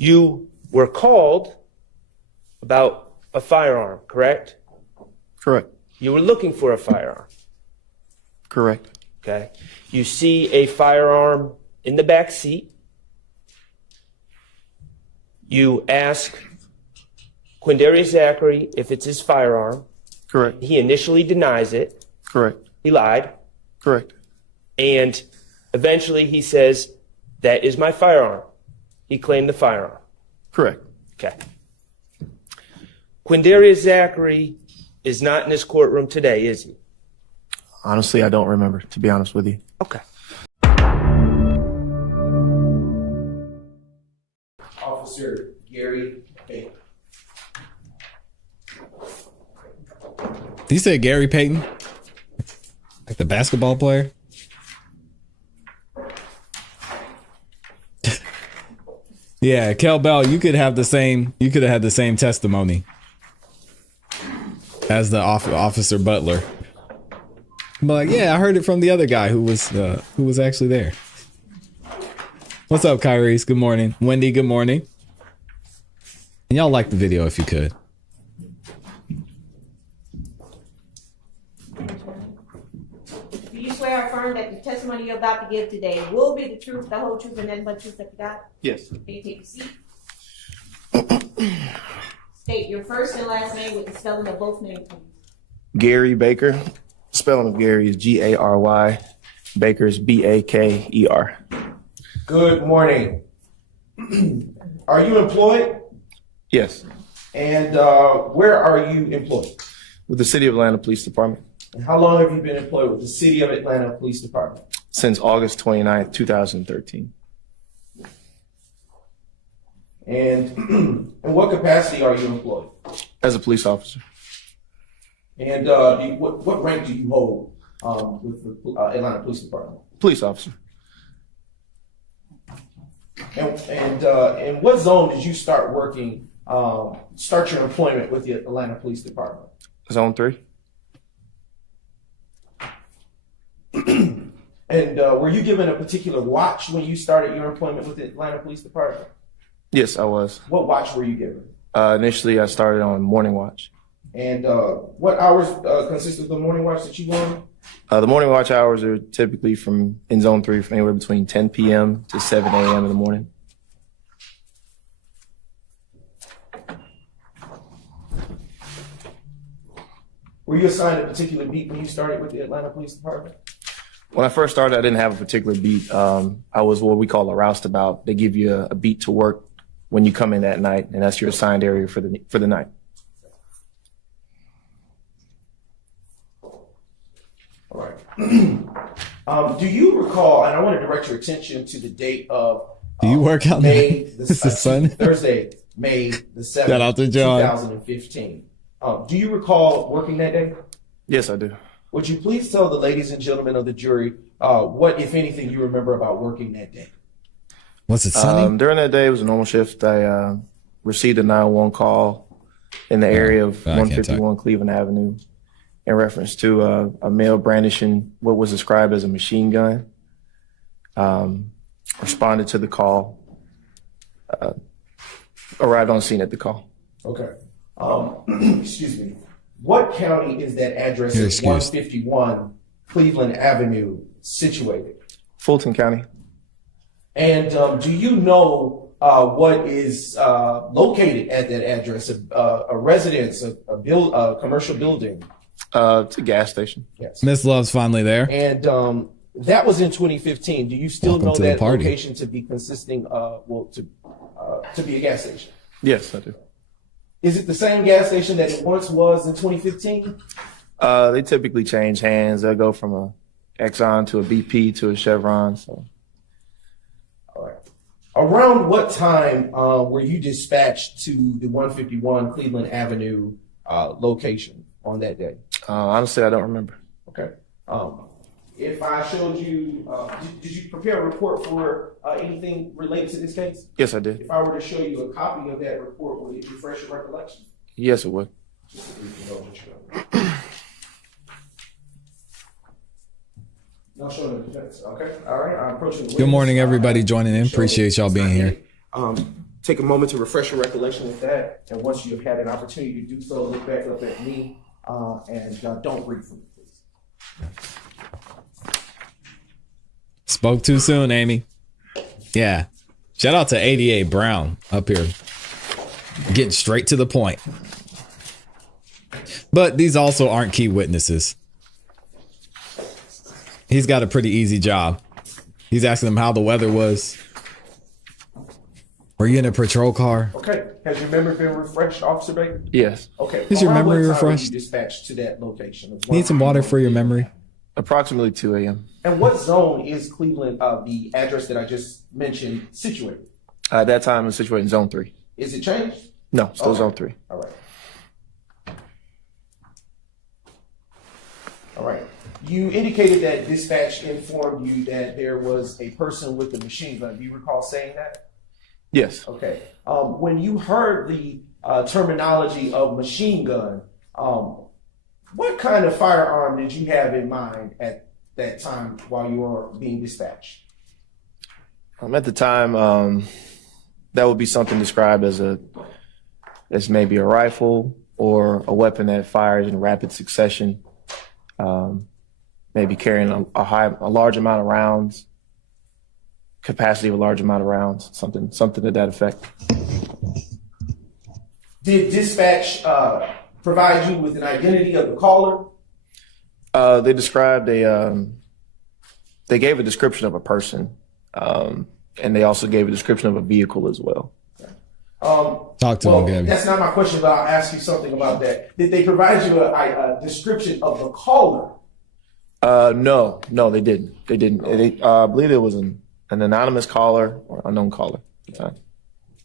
You were called about a firearm, correct? Correct. You were looking for a firearm. Correct. Okay. You see a firearm in the back seat. You ask Quindarius Zachary if it's his firearm. Correct. He initially denies it. Correct. He lied. Correct. And eventually he says, that is my firearm. He claimed the firearm. Correct. Okay. Quindarius Zachary is not in this courtroom today, is he? Honestly, I don't remember, to be honest with you. Okay. Officer Gary Payton. Did you say Gary Payton? Like the basketball player? Yeah, Kel Bell, you could have had the same testimony as the Officer Butler. But like, yeah, I heard it from the other guy who was actually there. What's up, Kyrese? Good morning. Wendy, good morning. And y'all like the video if you could. Do you swear or affirm that the testimony you're about to give today will be the truth, the whole truth, and nothing but the truth that you got? Yes. Can you take a seat? State your first and last name with the spelling of both names, please. Gary Baker. Spelling of Gary is Gary. Baker is Baker. Good morning. Are you employed? Yes. And where are you employed? With the City of Atlanta Police Department And how long have you been employed with the City of Atlanta Police Department? since August 29th, 2013. And in what capacity are you employed? As a police officer. And what rank do you hold with the Atlanta Police Department? Police officer. And in what zone did you start working, start your employment with the Atlanta Police Department? Zone 3. And were you given a particular watch when you started your employment with the Atlanta Police Department? Yes, I was. What watch were you given? Initially, I started on morning watch. And what hours consist of the morning watch that you won? The morning watch hours are typically in Zone 3 from anywhere between 10 p.m. to 7 a.m. in the morning. Were you assigned a particular beat when you started with the Atlanta Police Department? When I first started, I didn't have a particular beat. I was what we call a roustabout. They give you a beat to work when you come in that night, and that's your assigned area for the night. All right. Do you recall, and I want to direct your attention to the date of Do you work out May there? This is Sunday. Thursday, May the 7th, Shout out to John. 2015. Do you recall working that day? Yes, I do. Would you please tell the ladies and gentlemen of the jury what, if anything, you remember about working that day? Was it sunny? During that day, it was a normal shift. I received a 911 call in the area of I can't 151 Cleveland Avenue in reference to a male brandishing what was described as a machine gun. Responded to the call. Arrived on scene at the call. Okay. Excuse me. What county is that address You're of excused. 151 Cleveland Avenue situated? Fulton County. And do you know what is located at that address? A residence, a commercial building? It's a gas station. Yes. Miss Love's finally there. And that was in 2015. Do you still Welcome know to the that party. location to be consisting to be a gas station? Yes, I do. Is it the same gas station that it once was in 2015? They typically change hands. They'll go from a Exxon to a BP to a Chevron. So All right. Around what time were you dispatched to the 151 Cleveland Avenue location on that day? honestly, I don't remember. Okay. If I showed you, did you prepare a report for anything related to this case? Yes, I did. If I were to show you a copy of that report, would it refresh your recollection? Yes, it would. Just so you can know what you're doing. No showing the defense. Okay. All right. I'm approaching the Good morning, witness. everybody joining in. Show Appreciate y'all being here. take a moment to refresh your recollection with that. And once you've had an opportunity to do so, look back up at me and don't breathe for me, please. Spoke too soon, Amy. Yeah. Shout out to 88 Brown up here. Getting straight to the point. But these also aren't key witnesses. He's got a pretty easy job. He's asking them how the weather was. Were you in a patrol car? Okay. Has your memory been refreshed, Officer Baker? Yes. Okay. Is your Around memory what time were refreshed? you dispatched to that location? Need some water for your memory. Approximately 2 a.m. And what zone is Cleveland, the address that I just mentioned, situated? At that time, it's situated in Zone 3. Is it changed? No, still Okay. Zone 3. All right. All right. You indicated that dispatch informed you that there was a person with a machine gun. Do you recall saying that? Yes. Okay. When you heard the terminology of machine gun, what kind of firearm did you have in mind at that time while you were being dispatched? At the time, that would be something described as maybe a rifle or a weapon that fires in rapid succession. Maybe carrying a large amount of rounds, capacity of a large amount of rounds, something to that effect. Did dispatch provide you with an identity of the caller? They described they gave a description of a person, and they also gave a description of a vehicle as well. Talk to him, Gabby. That's not my question, but I'll ask you something about that. Did they provide you a description of the caller? No, they didn't. They didn't. I believe it was an anonymous caller or unknown caller at the time.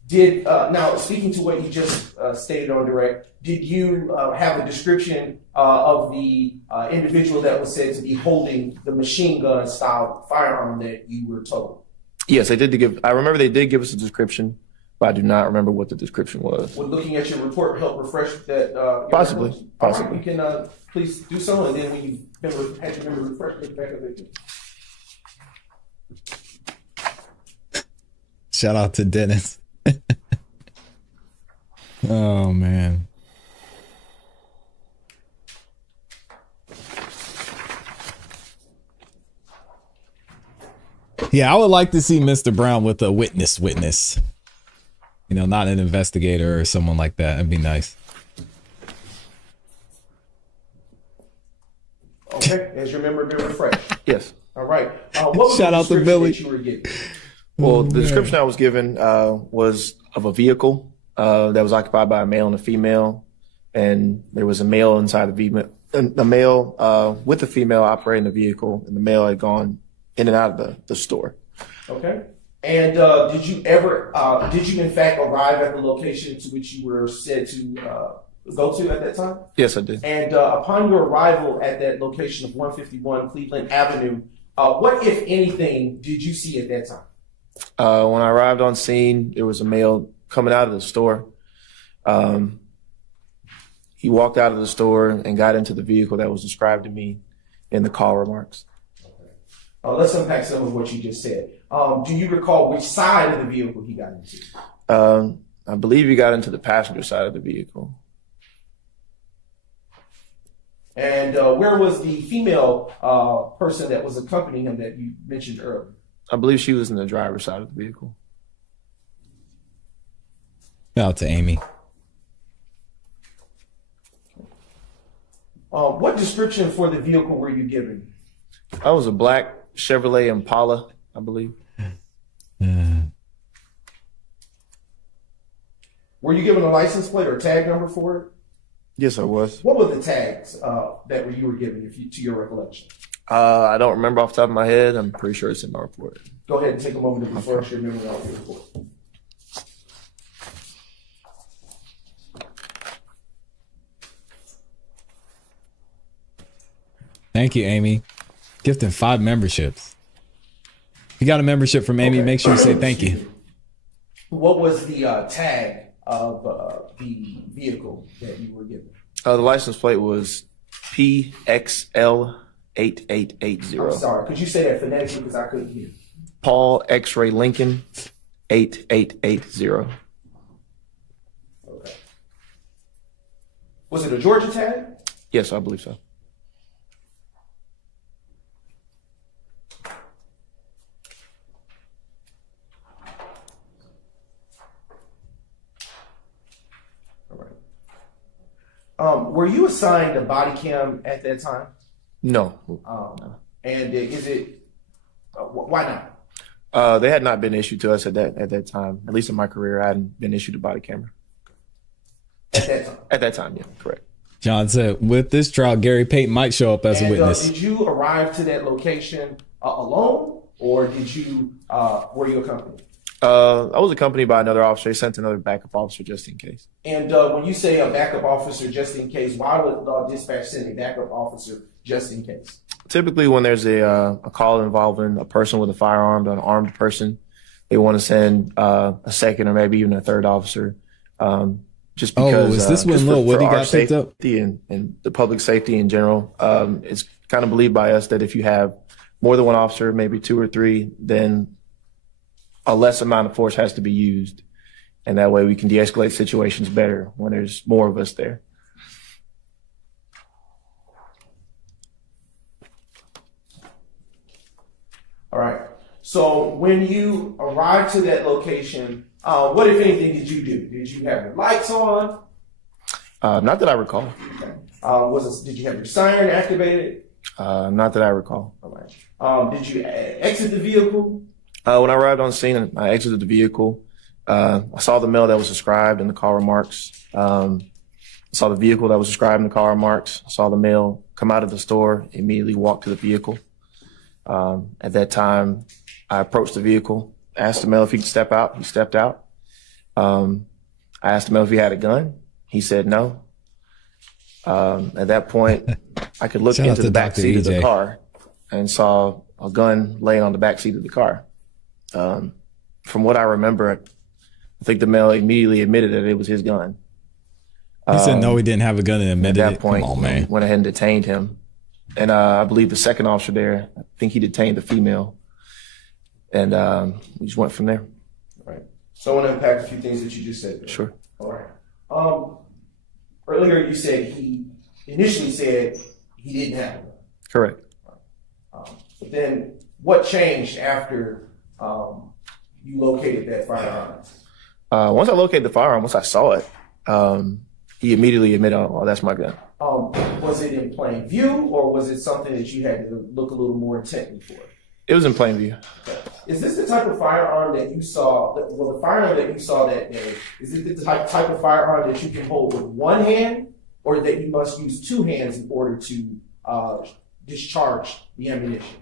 Did now speaking to what you just stated on direct, did you have a description of the individual that was said to be holding the machine gun style firearm that you were told? Yes, they did give. I remember they did give us a description, but I do not remember what the description was. Would looking at your report help refresh that? Your Possibly. memory? All right, Possibly. you can please do so, and then when you've had your memory refreshed, look back at it. Shout out to Dennis. Oh, man. Yeah, I would like to see Mr. Brown with a witness. You know, not an investigator or someone like that. That'd be nice. Okay, has your memory been refreshed? Yes. All right. What was Shout the out to description Billy. that you were given? Well, the description I was given was of a vehicle that was occupied by a male and a female, and there was a male inside the male with the female operating the vehicle, and the male had gone in and out of the store. Okay. And did you in fact arrive at the location to which you were said to go to at that time? Yes, I did. And upon your arrival at that location of 151 Cleveland Avenue, what, if anything, did you see at that time? When I arrived on scene, there was a male coming out of the store. He walked out of the store and got into the vehicle that was described to me in the call remarks. Let's unpack some of what you just said. Do you recall which side of the vehicle he got into? I believe he got into the passenger side of the vehicle. And where was the female person that was accompanying him that you mentioned earlier? I believe she was in the driver's side of the vehicle. Shout out to Amy. What description for the vehicle were you given? I was a black Chevrolet Impala, I believe. Were you given a license plate or tag number for it? Yes, I was. What were the tags that you were given, to your recollection? I don't remember off the top of my head. I'm pretty sure it's in my report. Go ahead and take a moment to refresh your memory off your report. Thank you, Amy. Gifting 5 memberships. If you got a membership from Amy, Okay. make sure you say thank you. What was the tag of the vehicle that you were given? The license plate was PXL8880. I'm sorry. Could you say that phonetically because I couldn't hear? Paul X-Ray Lincoln 8880. Was it a Georgia tag? Yes, I believe so. Were you assigned a body cam at that time? No. And is it, why not? They had not been issued to us at that time. At least in my career, I hadn't been issued a body camera. At that time? At that time, yeah, correct. John said, with this trial, Gary Payton might show up as a witness. Did you arrive to that location alone, or did you were you accompanied? I was accompanied by another officer. They sent another backup officer just in case. And when you say a backup officer just in case, why would dispatch send a backup officer just in case? Typically, when there's a call involving a person with a firearm, an armed person, they want to send a second or maybe even a third officer. Just because. Is this when Lil Woody got picked up? And the public safety in general, it's kind of believed by us that if you have more than one officer, maybe two or three, then a less amount of force has to be used. And that way we can de-escalate situations better when there's more of us there. All right. So when you arrived to that location, what, if anything, did you do? Did you have your lights on? Not that I recall. Okay. Did you have your siren activated? Not that I recall. All right. Did you exit the vehicle? When I arrived on scene, I exited the vehicle. I saw the mail that was described in the call remarks. I saw the vehicle that was described in the call remarks. I saw the mail come out of the store, immediately walked to the vehicle. At that time, I approached the vehicle, asked the male if he could step out. He stepped out. I asked the male if he had a gun. He said no. At that point, I could look into the back seat of the car and saw a gun laying on the back seat of the car. From what I remember, I think the male immediately admitted that it was his gun. He said no, he didn't have a gun and admitted at that point, Come on, man. Went ahead and detained him. And I believe the second officer there, I think he detained the female. And we just went from there. Right. So I want to unpack a few things that you just said there. Sure. All right. Earlier you said he initially said he didn't have a gun. Correct. But then what changed after you located that firearm? Once I located the firearm, once I saw it, he immediately admitted, oh, that's my gun. Was it in plain view, or was it something that you had to look a little more intently for? It was in plain view. Okay. Is this the type of firearm that you saw, the firearm that you saw that day, is it the type of firearm that you can hold with one hand, or that you must use two hands in order to discharge the ammunition?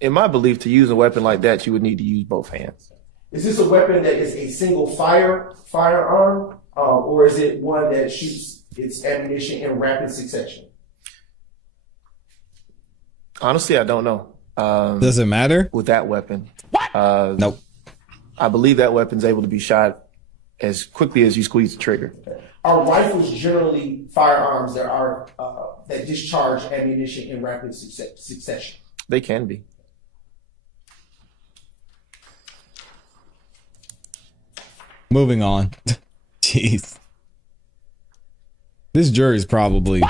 In my belief, to use a weapon like that, you would need to use both hands. Is this a weapon that is a single firearm, or is it one that shoots its ammunition in rapid succession? Honestly, I don't know. Does it matter? With that weapon. Nope. I believe that weapon's able to be shot as quickly as you squeeze the trigger. Are rifles generally firearms that are that discharge ammunition in rapid succession? They can be. Moving on. Jeez. This jury's probably...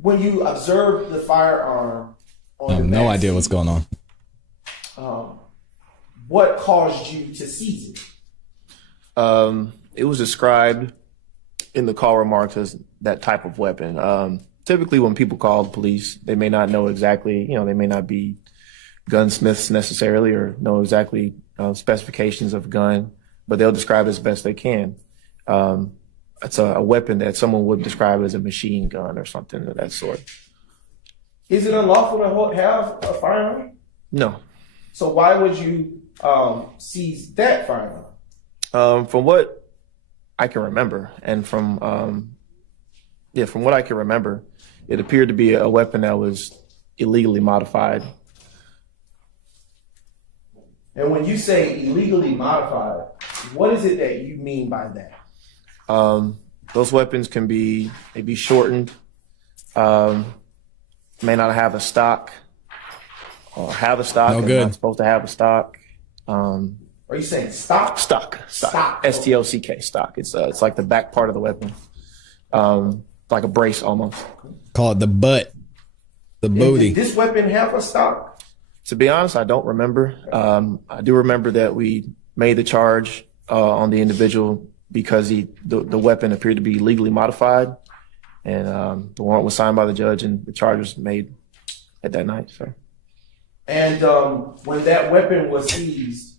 When you observe the firearm, I have no idea what's going on. What caused you to seize it? It was described in the call remarks as that type of weapon. Typically, when people call the police, they may not know exactly, they may not be gunsmiths necessarily or know exactly specifications of a gun, but they'll describe it as best they can. It's a weapon that someone would describe as a machine gun or something of that sort. Is it unlawful to have a firearm? No. So why would you seize that firearm? From what I can remember, and from what I can remember, it appeared to be a weapon that was illegally modified. And when you say illegally modified, what is it that you mean by that? Those weapons can be shortened, may not have a stock, or have a stock and not supposed to have a stock. Right. Are you saying stock? Stock. Stock. STOCK. Stock. It's like the back part of the weapon, like a brace almost. Call it the butt, the booty. Did this weapon have a stock? To be honest, I don't remember. I do remember that we made the charge on the individual because the weapon appeared to be legally modified, and the warrant was signed by the judge, and the charge was made at that night. So. And when that weapon was seized,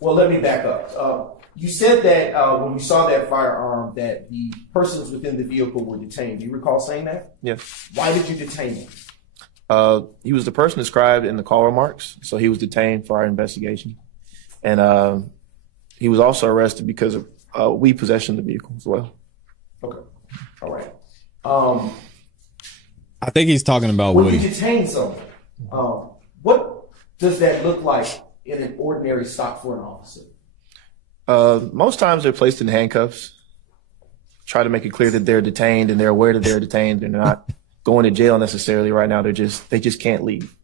well, let me back up. You said that when you saw that firearm, that the persons within the vehicle were detained. Do you recall saying that? Yes. Why did you detain him? He was the person described in the call remarks, so he was detained for our investigation. And he was also arrested because of weed possession of the vehicle as well. Okay. All right. I think he's talking about when Woody. you detain someone, what does that look like in an ordinary stop for an officer? Most times they're placed in handcuffs. Try to make it clear that they're detained and they're aware that they're detained. They're not going to jail necessarily right now. They just can't leave.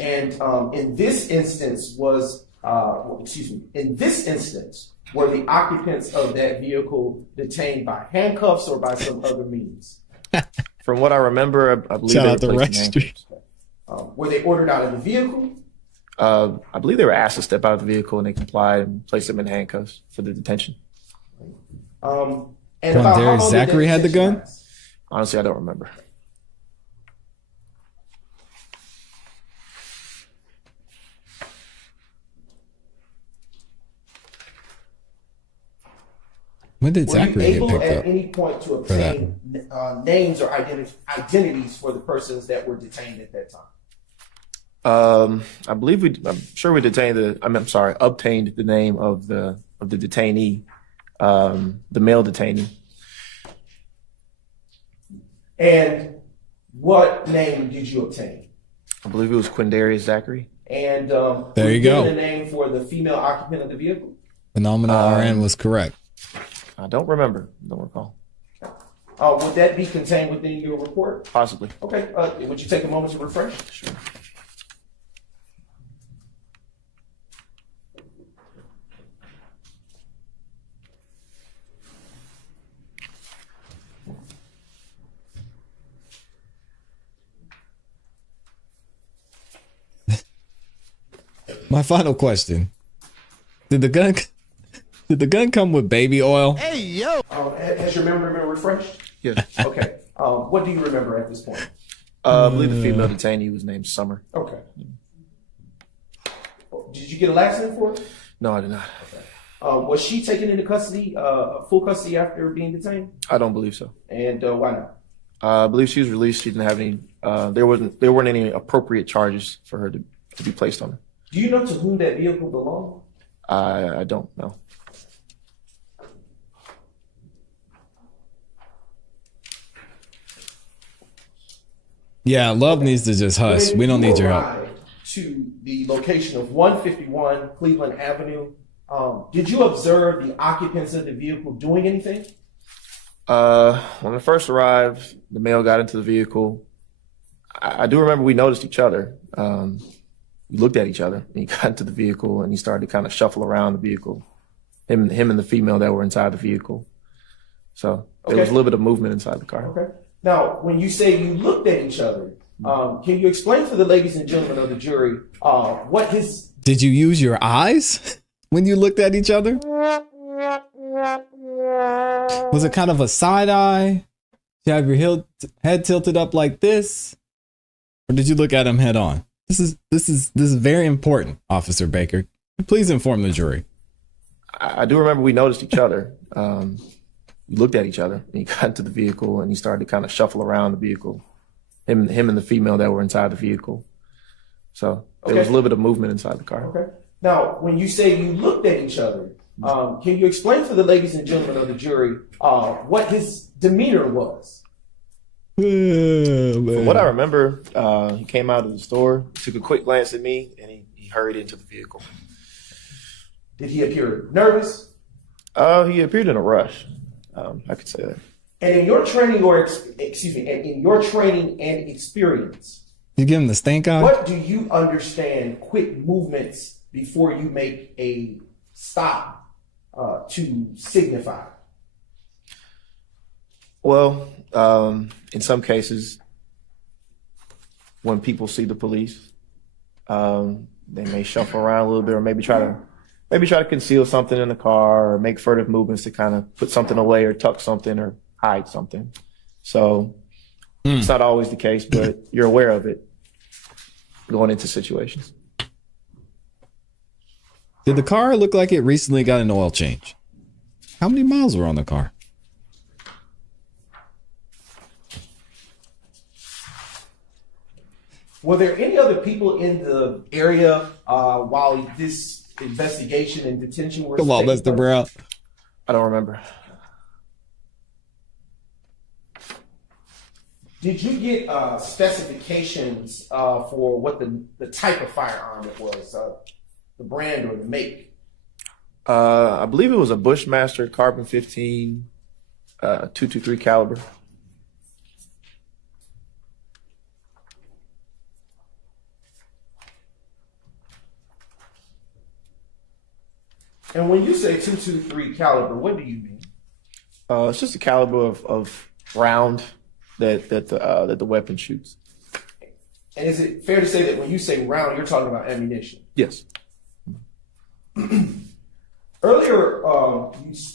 And in this instance were the occupants of that vehicle detained by handcuffs or by some other means? From what I remember, I believe Shout they were out the placed in registry. handcuffs. Were they ordered out of the vehicle? I believe they were asked to step out of the vehicle and they complied and placed them in handcuffs for the detention. And about how long did Zachary that had the detention gun? last? Honestly, I don't remember. When did Were you Zachary get able picked at up? any point to obtain names or identities for the persons that were detained at that time? I believe I'm sure we obtained the name of the detainee, the male detainee. And what name did you obtain? I believe it was Quindarius Zachary. And There you go. The name for the female occupant of the vehicle? Phenomenal RN was correct. I don't remember. Don't recall. Would that be contained within your report? Possibly. Okay. Would you take a moment to refresh? Sure. My final question: Did the gun come with baby oil? Has your memory been refreshed? Yeah. Okay. What do you remember at this point? I believe the female detainee was named Summer. Okay. Did you get a last name for her? No, I did not. Was she taken into custody, full custody after being detained? I don't believe so. And why not? I believe she was released. She didn't have any. There weren't any appropriate charges for her to be placed on. Do you know to whom that vehicle belonged? I don't know. Yeah, Love needs to just hush. When We don't you need your help. arrived to the location of 151 Cleveland Avenue, did you observe the occupants of the vehicle doing anything? When I first arrived, the male got into the vehicle. I do remember we noticed each other. We looked at each other, and he got into the vehicle, and he started to kind of shuffle around the vehicle. Him and the female that were inside the vehicle. So there was a little bit of movement inside the car. Okay. Now, when you say you looked at each other, can you explain for the ladies and gentlemen of the jury what his... Did you use your eyes when you looked at each other? Was it kind of a side eye? Did you have your head tilted up like this? Or did you look at him head on? This is very important, Officer Baker. Please inform the jury. I do remember we noticed each other. We looked at each other, and he got into the vehicle, and he started to kind of shuffle around the vehicle. Him and the female that were inside the vehicle. So there was a little bit of movement inside the car. Okay. Now, when you say you looked at each other, can you explain for the ladies and gentlemen of the jury what his demeanor was? From what I remember, he came out of the store, took a quick glance at me, and he hurried into the vehicle. Did he appear nervous? He appeared in a rush. I could say that. And in your training and experience, You give him the stink eye? what do you understand quick movements before you make a stop to signify? Well, in some cases, when people see the police, they may shuffle around a little bit, or maybe try to conceal something in the car, or make furtive movements to kind of put something away, or tuck something, or hide something. So it's not always the case, but you're aware of it going into situations. Did the car look like it recently got an oil change? How many miles were on the car? Were there any other people in the area while this investigation and detention were Come on, taking Mr. place? Brown. I don't remember. Did you get specifications for what the type of firearm it was, the brand or the make? I believe it was a Bushmaster Carbon 15 .223 caliber. And when you say 223 caliber, what do you mean? It's just a caliber of round that the weapon shoots. And is it fair to say that when you say round, you're talking about ammunition? Yes. Earlier,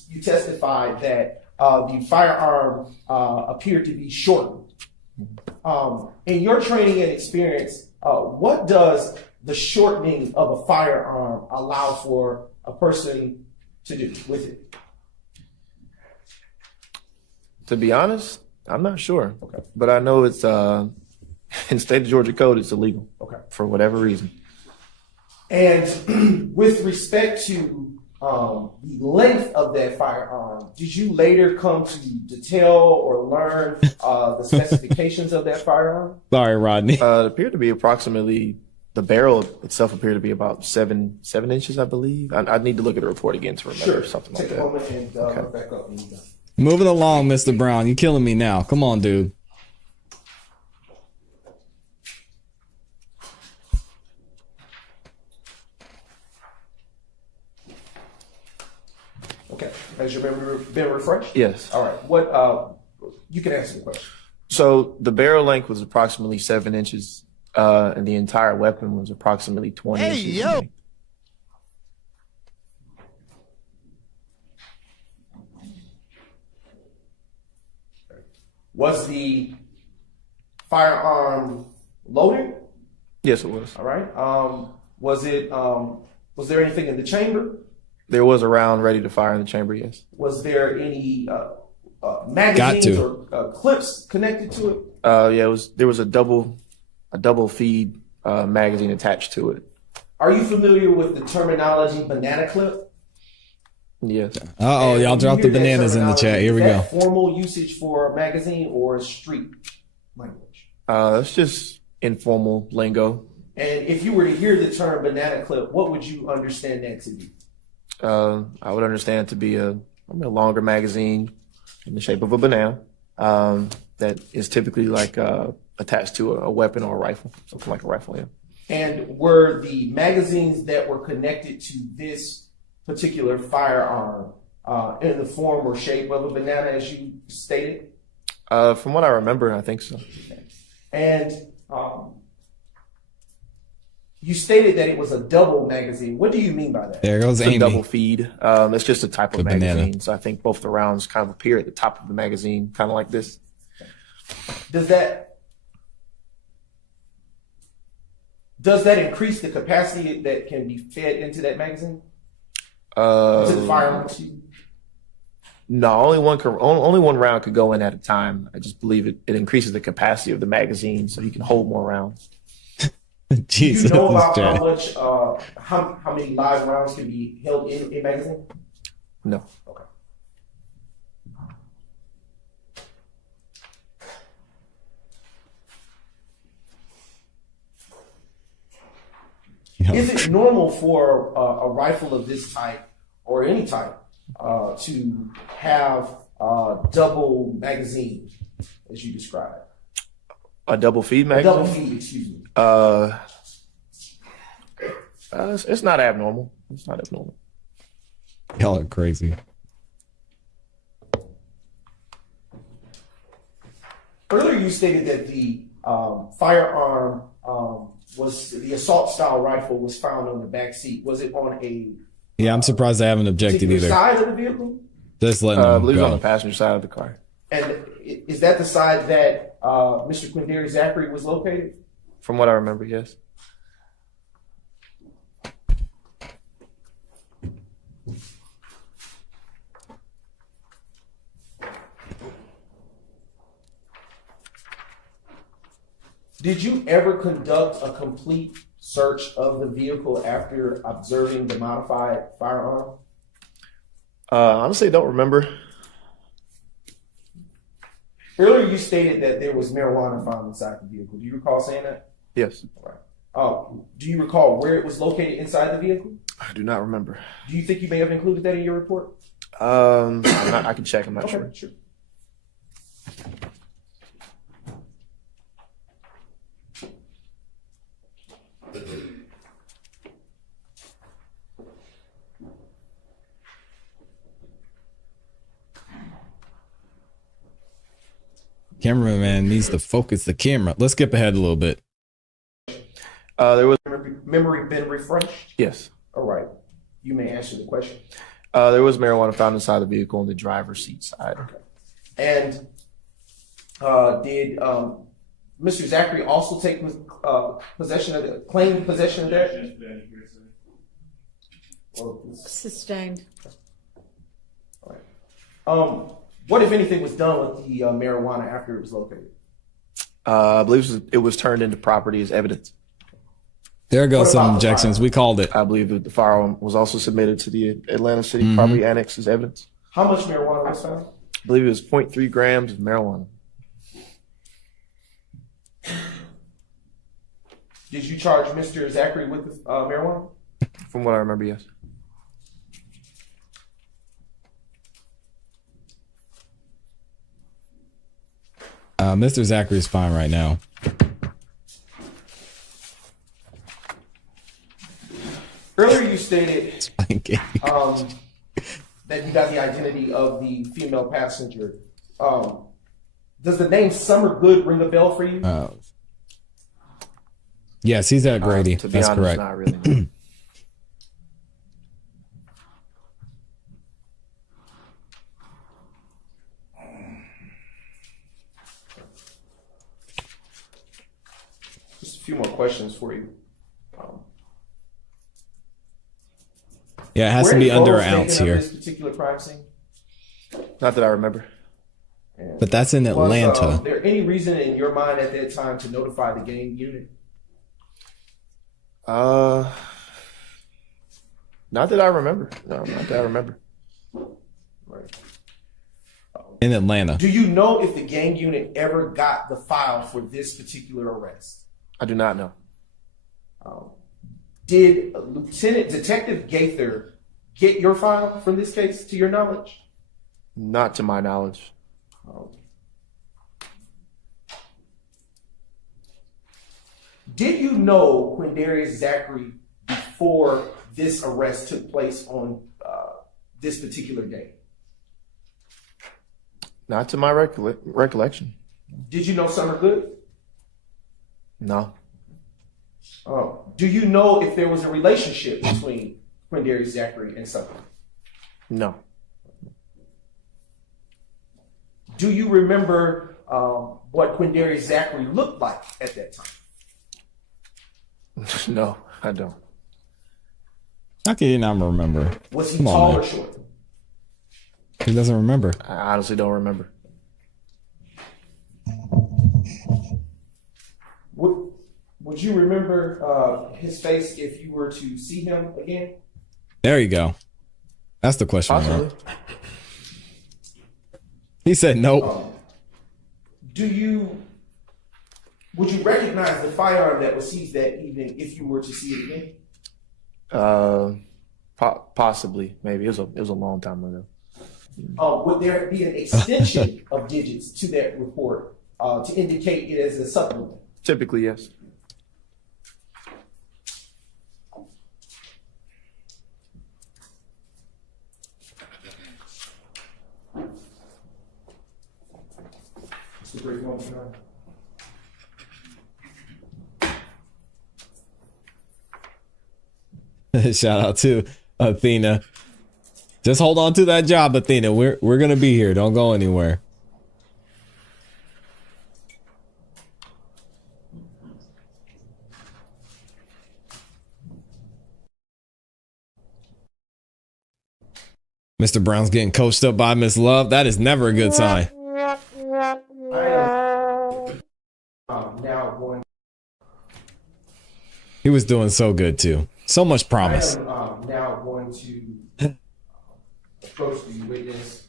you testified that the firearm appeared to be shortened. In your training and experience, what does the shortening of a firearm allow for a person to do with it? To be honest, I'm not sure. Okay. But I know it's in the state of Georgia code, it's illegal. Okay. For whatever reason. And with respect to the length of that firearm, did you later come to tell or learn the specifications of that firearm? Sorry, Rodney. It appeared to be approximately, the barrel itself appeared to be about seven inches, I believe. I'd need to look at the report again to remember something like Take a that. moment and look back up when you're done. Moving along, Mr. Brown. You killing me now. Come on, dude. Okay. Has your memory been refreshed? Yes. All right. What? You can answer the question. So the barrel length was approximately 7 inches, and the entire weapon was approximately 20 inches. in length. Was the firearm loaded? Yes, it was. All right. Was it? Was there anything in the chamber? There was a round ready to fire in the chamber, yes. Was there any magazines or clips connected to it? Yeah, there was a double feed magazine attached to it. Are you familiar with the terminology banana clip? Yes. Uh-oh, y'all dropped the Hear that bananas in the terminology? chat. Here we Is go. that formal usage for a magazine or street language? It's just informal lingo. And if you were to hear the term banana clip, what would you understand that to be? I would understand to be a longer magazine in the shape of a banana that is typically like attached to a weapon or a rifle, something like a rifle. Yeah. And were the magazines that were connected to this particular firearm in the form or shape of a banana, as you stated? From what I remember, I think so. And you stated that it was a double magazine. What do you mean by that? There goes It's a Amy. double feed. It's just a type of The banana. magazine. So I think both the rounds kind of appear at the top of the magazine, kind of like this. Does that increase the capacity that can be fed into that magazine? To the firearm? No, only one round could go in at a time. I just believe it increases the capacity of the magazine so you can hold more rounds. Jesus. Do you know about Jack. how much, how many live rounds can be held in a magazine? No. Okay. Is it normal for a rifle of this type or any type to have double magazine, as you described? A double feed A magazine? double feed, excuse me. It's not abnormal. It's not abnormal. Y'all are crazy. Earlier, you stated that the firearm was the assault style rifle was found on the back seat. Was it on a Yeah, I'm surprised I haven't objected particular either. side of the vehicle? Just letting I them believe it's on the go. passenger side of the car. And is that the side that Mr. Quindary Zachary was located? From what I remember, yes. Did you ever conduct a complete search of the vehicle after observing the modified firearm? Honestly, don't remember. Earlier, you stated that there was marijuana found inside the vehicle. Do you recall saying that? Yes. Do you recall where it was located inside the vehicle? I do not remember. Do you think you may have included that in your report? I can check. I'm not sure. Sure. Cameraman needs to focus the camera. Let's skip ahead a little bit. There was Memory been refreshed? yes. All right. You may answer the question. There was marijuana found inside the vehicle on the driver's seat side. And did Mr. Zachary also take possession of that? Or- Sustained. What, if anything, was done with the marijuana after it was located? I believe it was turned into property as evidence. There goes What some about the objections. fire? We called it. I believe that the firearm was also submitted to the Atlanta City Property Annex as evidence. How much marijuana was found? I believe it was 0.3 grams of marijuana. Did you charge Mr. Zachary with the marijuana? From what I remember, yes. Mr. Zachary's fine right now. Earlier, you stated Okay. that you got the identity of the female passenger. Does the name Summer Good ring a bell for you? Yes, he's at Grady. To be That's honest, correct. not really. Just a few more questions for you. Yeah, it has to Were be any under photos an ounce taken of here. this particular crime scene? Not that I remember. And But that's in Atlanta. Was there any reason in your mind at that time to notify the gang unit? Not that I remember. No, not that I remember. Right. In Atlanta. Do you know if the gang unit ever got the file for this particular arrest? I do not know. Did Lieutenant Detective Gaither get your file from this case, to your knowledge? Not to my knowledge. Did you know Quindarius Zachary before this arrest took place on this particular day? Not to my recollection. Did you know Summer Good? No. Do you know if there was a relationship between Quindarius Zachary and Summer? No. Do you remember what Quindarius Zachary looked like at that time? No, I don't. How can you not remember? Was he Come on, tall man. or short? He doesn't remember. I honestly don't remember. Would you remember his face if you were to see him again? There you go. That's the question. Possibly. Mark. He said nope. Would you recognize the firearm that was seized that evening if you were to see it again? Possibly, maybe. It was a long time ago. Would there be an extension of digits to that report to indicate it as a supplement? Typically, yes. a brief moment, Your Honor. Shout out to Athena. Just hold on to that job, Athena. We're gonna be here. Don't go anywhere. Mr. Brown's getting coached up by Miss Love. That is never a good sign. I am now going. He was doing so good too. So much promise. I am now going to approach the witness,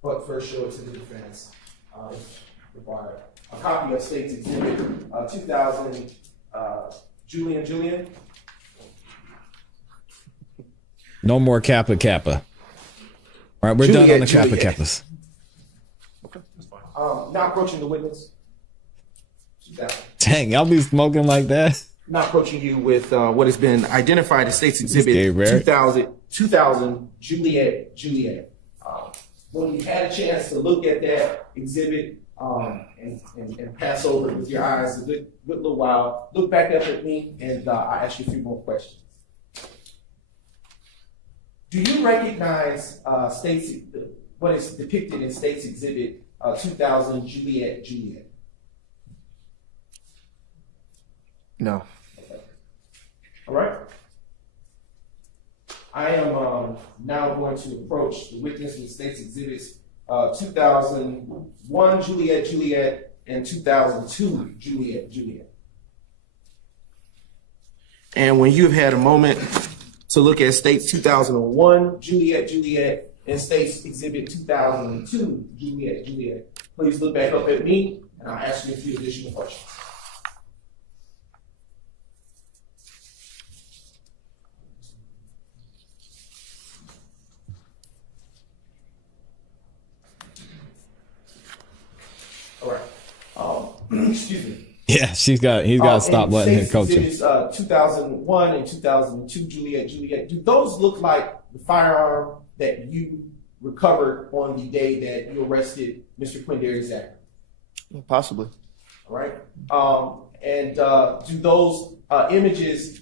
but first show it to the defense. Require a copy of State's Exhibit 2000, Julian. No more Kappa Kappa. All right, we're done on the Kappa Kappas. Now approaching the witness. Dang, y'all be smoking like that? Now approaching you with what has been identified as State's Exhibit 2000, Juliet. When you had a chance to look at that exhibit and pass over it with your eyes a good little while, look back up at me and I'll ask you a few more questions. Do you recognize what is depicted in State's Exhibit 2000, Juliet? No. All right. I am now going to approach the witness with State's Exhibits 2001, Juliet, and 2002, Juliet. And when you've had a moment to look at State's 2001, Juliet, and State's Exhibit 2002, Juliet, please look back up at me, and I'll ask you a few additional questions. All right. Excuse me. Yeah, he's got to stop letting him coach him. 2001 and 2002, Juliet. Do those look like the firearm that you recovered on the day that you arrested Mr. Quindarius Zachary? Possibly. All right. And do those images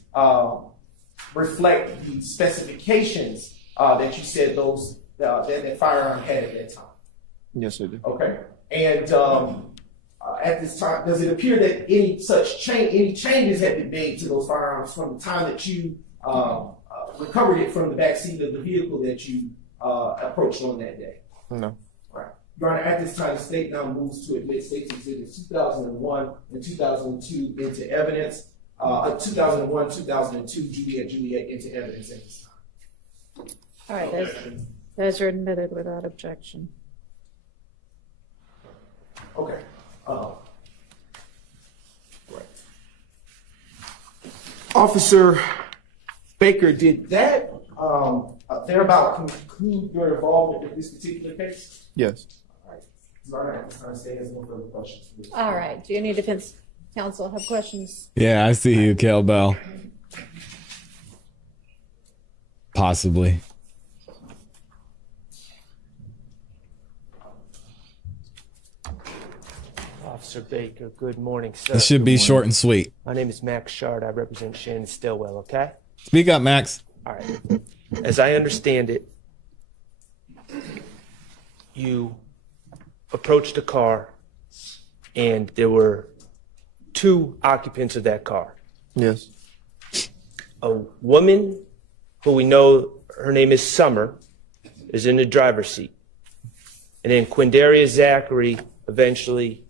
reflect the specifications that you said that firearm had at that time? Yes, they do. Okay. And at this time, does it appear that any changes have been made to those firearms from the time that you recovered it from the back seat of the vehicle that you approached on that day? No. All right. Your Honor, at this time, the state now moves to admit State's Exhibits 2001 and 2002 into evidence. 2001, 2002, Juliet into evidence at this time. All right, those are admitted without objection. Okay. Right. Officer Baker, did that thereabout conclude your involvement with this particular case? Yes. All right. Your Honor, at this time, state has no further questions. All right, do any defense counsel have questions? Yeah, I see you, Kel Bell. Possibly. Officer Baker, good morning, sir. It should be short and sweet. My name is Max Shard. I represent Shannon Stillwell, okay? Speak up, Max. All right. As I understand it, you approached a car and there were two occupants of that car. Yes. A woman who we know her name is Summer is in the driver's seat. And then Quindarius Zachary eventually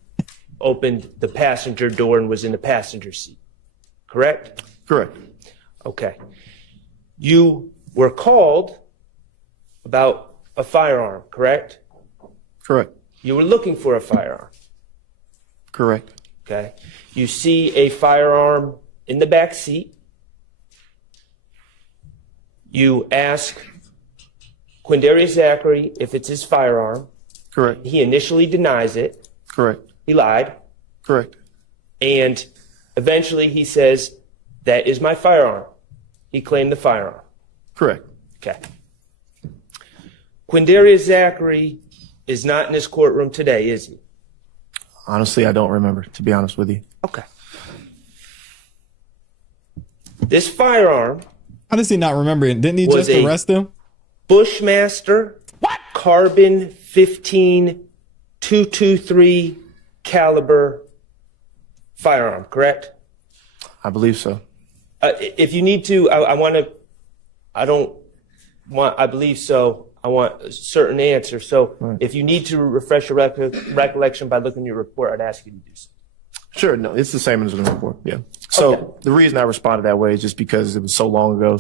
opened the passenger door and was in the passenger seat. Correct? Correct. Okay. You were called about a firearm, correct? Correct. You were looking for a firearm. Correct. Okay. You see a firearm in the back seat. You ask Quindarius Zachary if it's his firearm. Correct. He initially denies it. Correct. He lied. Correct. And eventually he says, that is my firearm. He claimed the firearm. Correct. Okay. Quindarius Zachary is not in this courtroom today, is he? Honestly, I don't remember, to be honest with you. Okay. This firearm How does he not remember it? Didn't he Was just a- arrest him? Bushmaster carbon 15 .223 caliber firearm, correct? I believe so. If you need to, I believe so. I want a certain answer. So if you need to refresh your recollection by looking at your report, I'd ask you to do so. Sure, no, it's the same as the report, yeah. So Okay. the reason I responded that way is just because it was so long ago,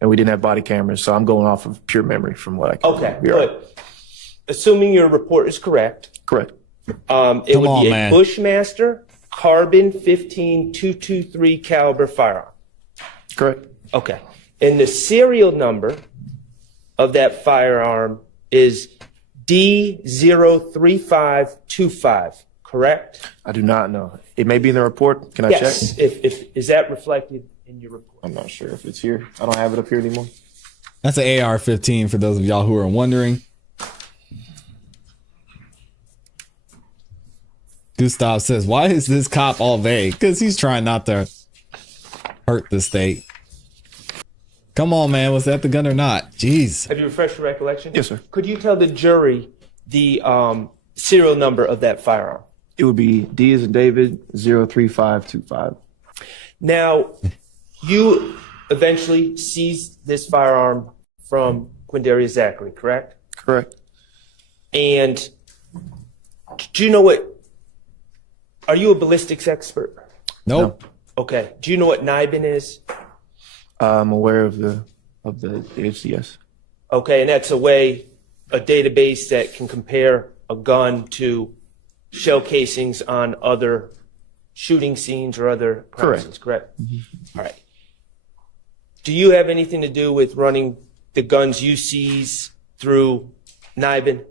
and we didn't have body cameras, so I'm going off of pure memory from what I can Okay, remember. You're right. good. Assuming your report is correct, Correct. it Come would on, be a man. Bushmaster carbon 15 .223 caliber firearm. Correct. Okay. And the serial number of that firearm is D03525, correct? I do not know. It may be in the report. Can I Yes. check? If is that reflected in your report? I'm not sure if it's here. I don't have it up here anymore. That's an AR-15 for those of y'all who are wondering. Gustav says, why is this cop all vague? Because he's trying not to hurt the state. Come on, man. Was that the gun or not? Jeez. Have you refreshed your recollection? Yes, sir. Could you tell the jury the serial number of that firearm? It would be D as in David 03525. Now, you eventually seized this firearm from Quindarius Zachary, correct? Correct. And do you know what? Are you a ballistics expert? Nope. Okay. Do you know what NIBIN is? I'm aware of the HCS. Okay, and that's a database that can compare a gun to shell casings on other shooting scenes or other premises, correct? All right. Do you have anything to do with running the guns you seize through NIBIN?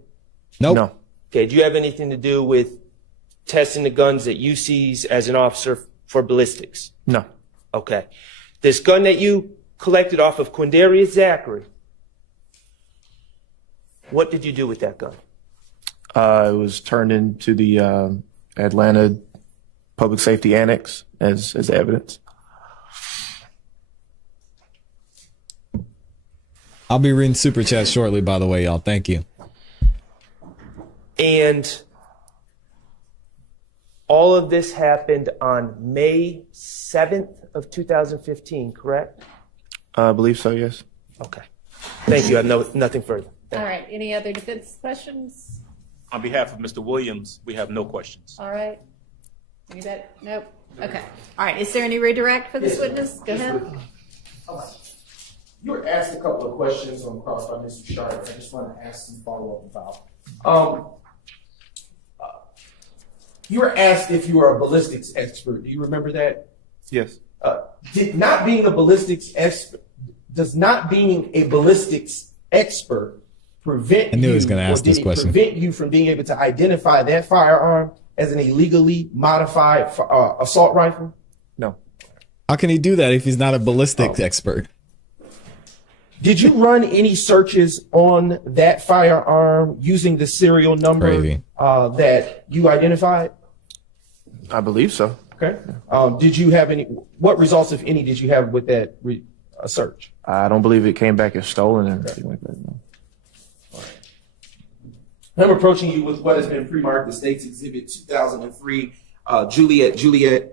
Nope. No. Okay, do you have anything to do with testing the guns that you seize as an officer for ballistics? No. Okay. This gun that you collected off of Quindarius Zachary, what did you do with that gun? It was turned into the Atlanta Public Safety Annex as evidence. I'll be reading super chat shortly, by the way, y'all. Thank you. And all of this happened on May 7th of 2015, correct? I believe so, yes. Okay. Thank you. I have nothing further. All right, any other defense questions? On behalf of Mr. Williams, we have no questions. All right. Any that? Nope. Okay. All right, is there any redirect for this witness? Go ahead. You were asked a couple of questions on cross by Mr. Sharp. I just want to ask some follow-up about. You were asked if you were a ballistics expert. Do you remember that? Yes. Does not being a ballistics expert prevent I knew he you, was gonna ask or did this it question. prevent you from being able to identify that firearm as an illegally modified assault rifle? No. How can he do that if he's not a ballistics expert? Did you run any searches on that firearm using the serial number Crazy. that you identified? I believe so. Okay. Did you have what results, if any, did you have with that search? I don't believe it came back as stolen or anything like that. No. I'm approaching you with what has been pre-marked the State's Exhibit 2003, Juliet.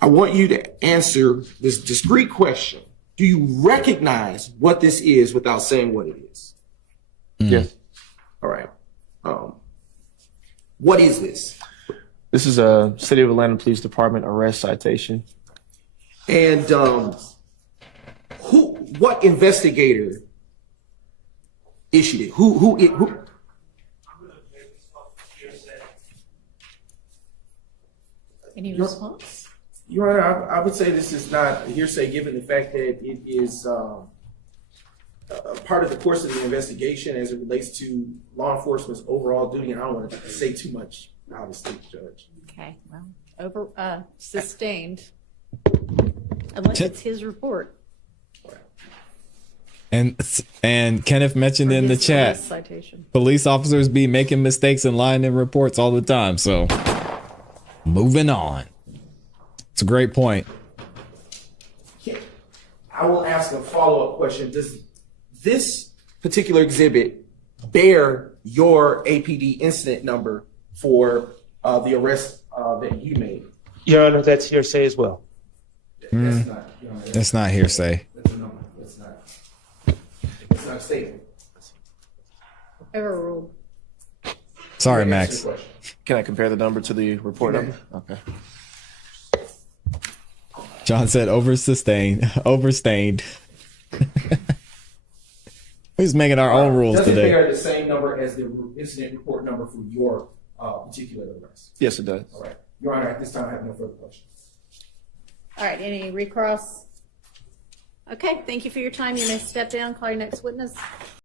I want you to answer this discrete question. Do you recognize what this is without saying what it is? Yes. All right. What is this? This is a City of Atlanta Police Department arrest citation. And what investigator issued it? Who? Any response? Your Honor, I would say this is not hearsay, given the fact that it is part of the course of the investigation as it relates to law enforcement's overall duty. And I don't want to say too much out of state, Judge. Okay, well, sustained. Unless it's his report. And Kenneth mentioned in the His chat, police citation. police officers be making mistakes and lying in reports all the time. So moving on. It's a great point. I will ask a follow-up question. Does this particular exhibit bear your APD incident number for the arrest that you made? Your Honor, that's hearsay as well. That's not, Your Honor, That's not hearsay. that's a number. That's not a statement. Overruled. Sorry, Answer Max. the question. Can I compare the number to the report number? Okay. John said overstained. We're just making our own rules Does it today. bear the same number as the incident report number for your particular arrest? Yes, it does. All right. Your Honor, at this time, I have no further questions. All right, any recross? Okay, thank you for your time. You may step down, call your next witness.